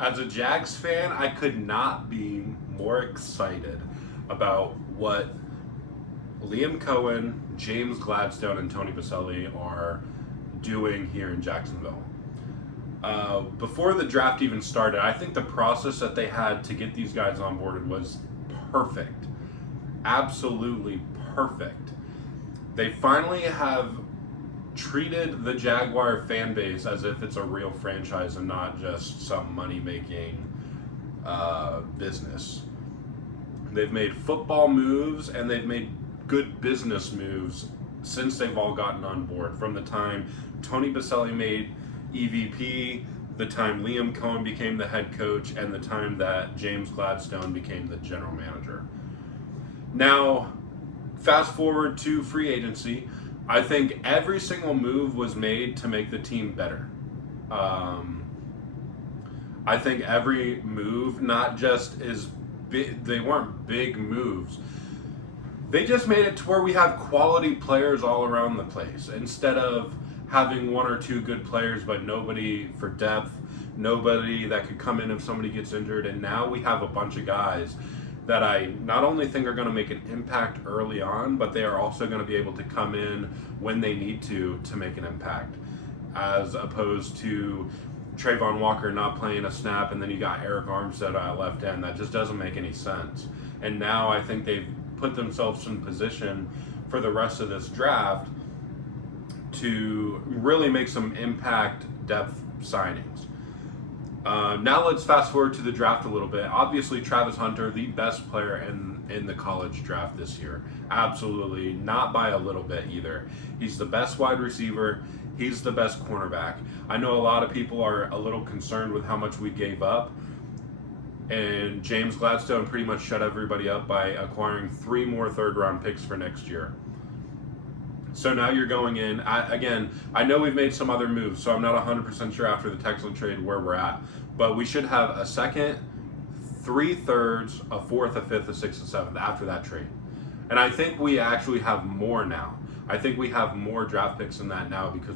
As a Jags fan, I could not be more excited about what Liam Cohen, James Gladstone, and Tony Baselli are doing here in Jacksonville. Before the draft even started, I think the process that they had to get these guys onboarded was perfect. Absolutely perfect. They finally have treated the Jaguar fan base as if it's a real franchise and not just some money-making business. They've made football moves and they've made good business moves since they've all gotten on board. From the time Tony Baselli made EVP, the time Liam Cohen became the head coach, and the time that James Gladstone became the general manager. Now, fast forward to free agency. I think every single move was made to make the team better. I think every move, not just is big, they weren't big moves. They just made it to where we have quality players all around the place. Instead of having one or two good players, but nobody for depth, nobody that could come in if somebody gets injured. And now we have a bunch of guys that I not only think are going to make an impact early on, but they are also going to be able to come in when they need to make an impact, as opposed to Trayvon Walker not playing a snap and then you got Eric Armstead at left end. That just doesn't make any sense. And now I think they've put themselves in position for the rest of this draft to really make some impact depth signings. Now let's fast forward to the draft a little bit. Obviously, Travis Hunter, the best player in the college draft this year. Absolutely, not by a little bit either. He's the best wide receiver. He's the best cornerback. I know a lot of people are a little concerned with how much we gave up. And James Gladstone pretty much shut everybody up by acquiring 3 more third-round picks for next year. So now you're going in. I know we've made some other moves, so I'm not 100% sure after the Texan trade where we're at. But we should have a second, 3 thirds, a fourth, a fifth, a sixth, a seventh after that trade. And I think we actually have more now. I think we have more draft picks than that now because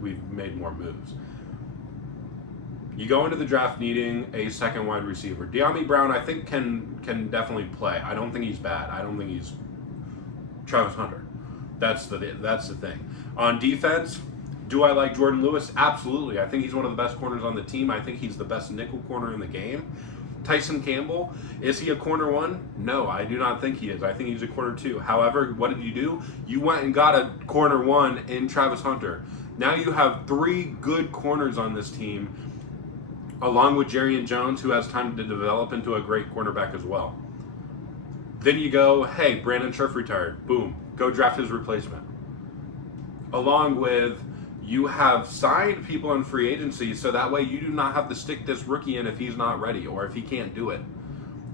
we've made more moves. You go into the draft needing a second wide receiver. De'Ami Brown, I think, can definitely play. I don't think he's bad. I don't think he's Travis Hunter. That's the thing. On defense, do I like Jordan Lewis? Absolutely. I think he's one of the best corners on the team. I think he's the best nickel corner in the game. Tyson Campbell, is he a corner 1? No, I do not think he is. I think he's a corner 2. However, what did you do? You went and got a corner 1 in Travis Hunter. Now you have 3 good corners on this team, along with Jerrion Jones, who has time to develop into a great cornerback as well. Then you go, hey, Brandon Scherf retired. Boom. Go draft his replacement. Along with, you have signed people in free agency, so that way you do not have to stick this rookie in if he's not ready or if he can't do it.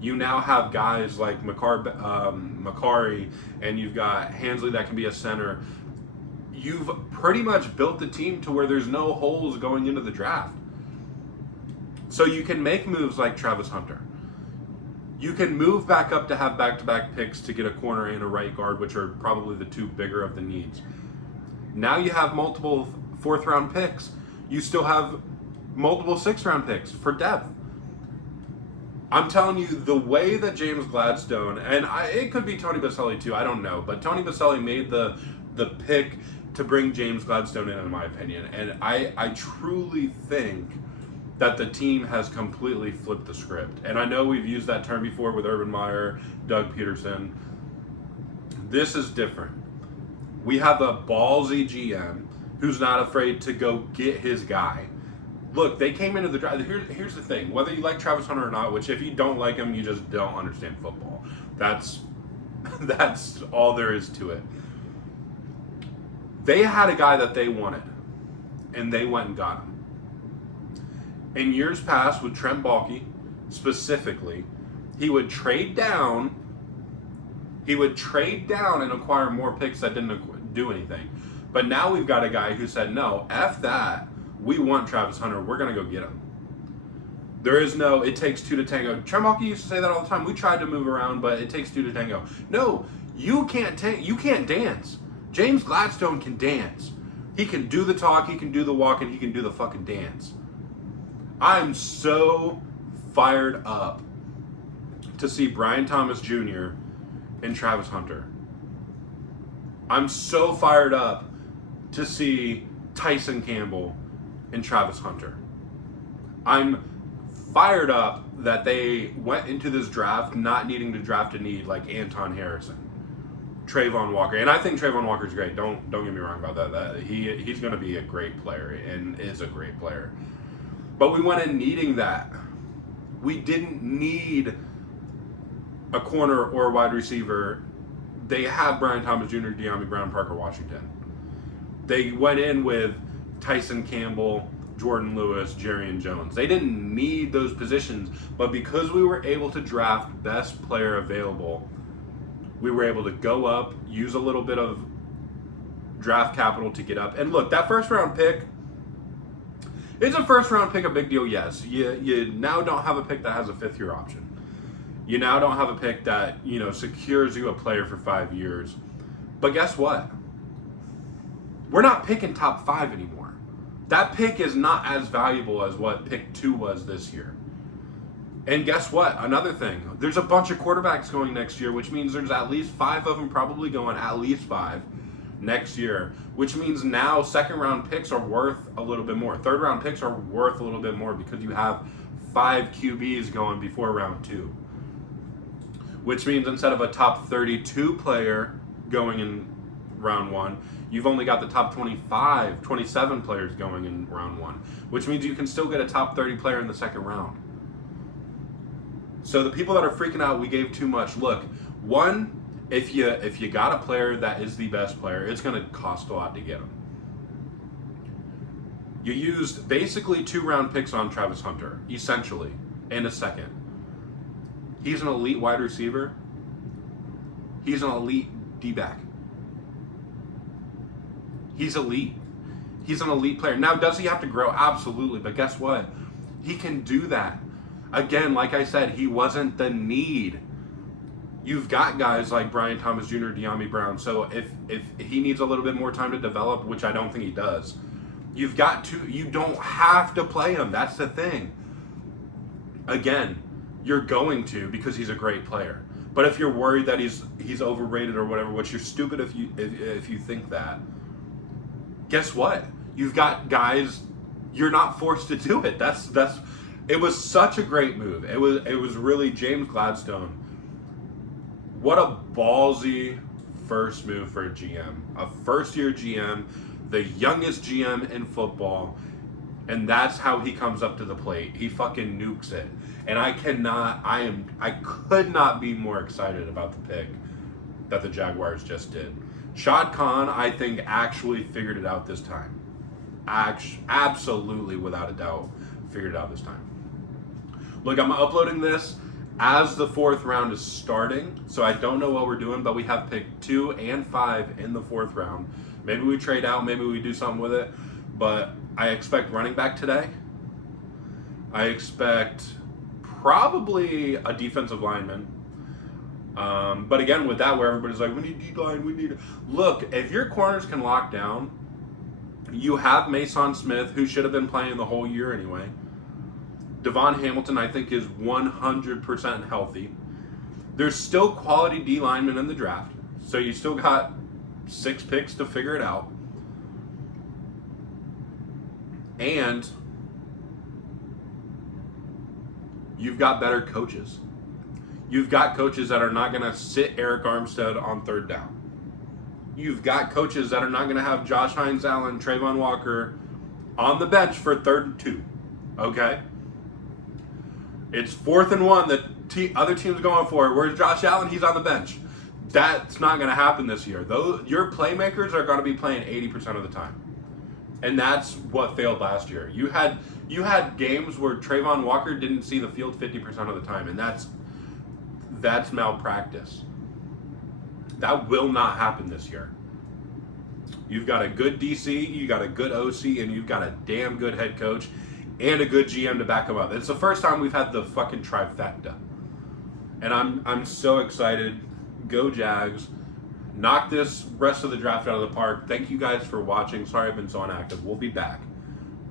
You now have guys like Macari, and you've got Hansley that can be a center. You've pretty much built the team to where there's no holes going into the draft. So you can make moves like Travis Hunter. You can move back up to have back-to-back picks to get a corner and a right guard, which are probably the 2 bigger of the needs. Now you have multiple 4th-round picks. You still have multiple 6th-round picks for depth. I'm telling you, the way that James Gladstone, and it could be Tony Baselli too, I don't know, but Tony Baselli made the pick to bring James Gladstone in my opinion. And I truly think that the team has completely flipped the script. And I know we've used that term before with Urban Meyer, Doug Peterson. This is different. We have a ballsy GM who's not afraid to go get his guy. Look, they came into the draft. Here's the thing. Whether you like Travis Hunter or not, which if you don't like him, you just don't understand football. That's all there is to it. They had a guy that they wanted, and they went and got him. In years past, with Trent Baalke, specifically, he would trade down and acquire more picks that didn't do anything. But now we've got a guy who said, no, F that. We want Travis Hunter. We're going to go get him. There is no, it takes 2 to tango. Trent Baalke used to say that all the time. We tried to move around, but it takes 2 to tango. No, you can't dance. James Gladstone can dance. He can do the talk, he can do the walk, and he can do the fucking dance. I'm so fired up to see Brian Thomas Jr. and Travis Hunter. I'm so fired up to see Tyson Campbell and Travis Hunter. I'm fired up that they went into this draft not needing to draft a need like Anton Harrison, Trayvon Walker, and I think Trayvon Walker's great. Don't get me wrong about that. He's going to be a great player and is a great player. But we went in needing that. We didn't need a corner or a wide receiver. They have Brian Thomas Jr., De'Ami Brown, Parker Washington. They went in with Tyson Campbell, Jordan Lewis, Jerrion Jones. They didn't need those positions, but because we were able to draft best player available, we were able to go up, use a little bit of draft capital to get up. And look, that first round pick, is a first round pick a big deal? Yes. You now don't have a pick that has a 5th-year option. You now don't have a pick that, secures you a player for 5 years. But guess what? We're not picking top 5 anymore. That pick is not as valuable as what pick 2 was this year. And guess what? Another thing. There's a bunch of quarterbacks going next year, which means there's at least 5 of them probably going, at least 5, next year. Which means now 2nd-round picks are worth a little bit more. 3rd-round picks are worth a little bit more because you have 5 QBs going before round 2. Which means instead of a top 32 player going in round 1, you've only got the top 27 players going in round 1. Which means you can still get a top 30 player in the 2nd round. So the people that are freaking out, we gave too much. Look, one, if you got a player that is the best player, it's going to cost a lot to get him. You used basically 2-round picks on Travis Hunter, essentially, and a 2nd. He's an elite wide receiver. He's an elite D-back. He's elite. He's an elite player. Now, does he have to grow? Absolutely. But guess what? He can do that. Again, like I said, he wasn't the need. You've got guys like Brian Thomas Jr., De'Ami Brown. So if he needs a little bit more time to develop, which I don't think he does, you don't have to play him. That's the thing. Again, you're going to because he's a great player. But if you're worried that he's overrated or whatever, which you're stupid if you think that, guess what? You've got guys. You're not forced to do it. It was such a great move. It was really James Gladstone. What a ballsy first move for a GM. A first-year GM, the youngest GM in football, and that's how he comes up to the plate. He fucking nukes it. And I could not be more excited about the pick that the Jaguars just did. Shad Khan, I think, actually figured it out this time. Absolutely, without a doubt, figured it out this time. Look, I'm uploading this as the 4th round is starting, so I don't know what we're doing, but we have picked 2 and 5 in the 4th round. Maybe we trade out, maybe we do something with it, but I expect running back today. I expect probably a defensive lineman. But again, with that, where everybody's like, we need D-line, we need... Look, if your corners can lock down, you have Mason Smith, who should have been playing the whole year anyway. Devon Hamilton, I think, is 100% healthy. There's still quality D linemen in the draft, so you still got 6 picks to figure it out. And you've got better coaches. You've got coaches that are not going to sit Eric Armstead on 3rd down. You've got coaches that are not going to have Josh Hines Allen, Trayvon Walker on the bench for 3rd and 2. Okay? It's 4th and 1 that other teams going for it. Where's Josh Allen? He's on the bench. That's not going to happen this year. Your playmakers are going to be playing 80% of the time. And that's what failed last year. You had games where Trayvon Walker didn't see the field 50% of the time, and that's malpractice. That will not happen this year. You've got a good DC, you got a good OC, and you've got a damn good head coach and a good GM to back him up. It's the first time we've had the fucking trifecta. And I'm so excited. Go Jags. Knock this rest of the draft out of the park. Thank you guys for watching. Sorry I've been so inactive. We'll be back.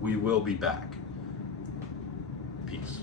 We will be back. Peace.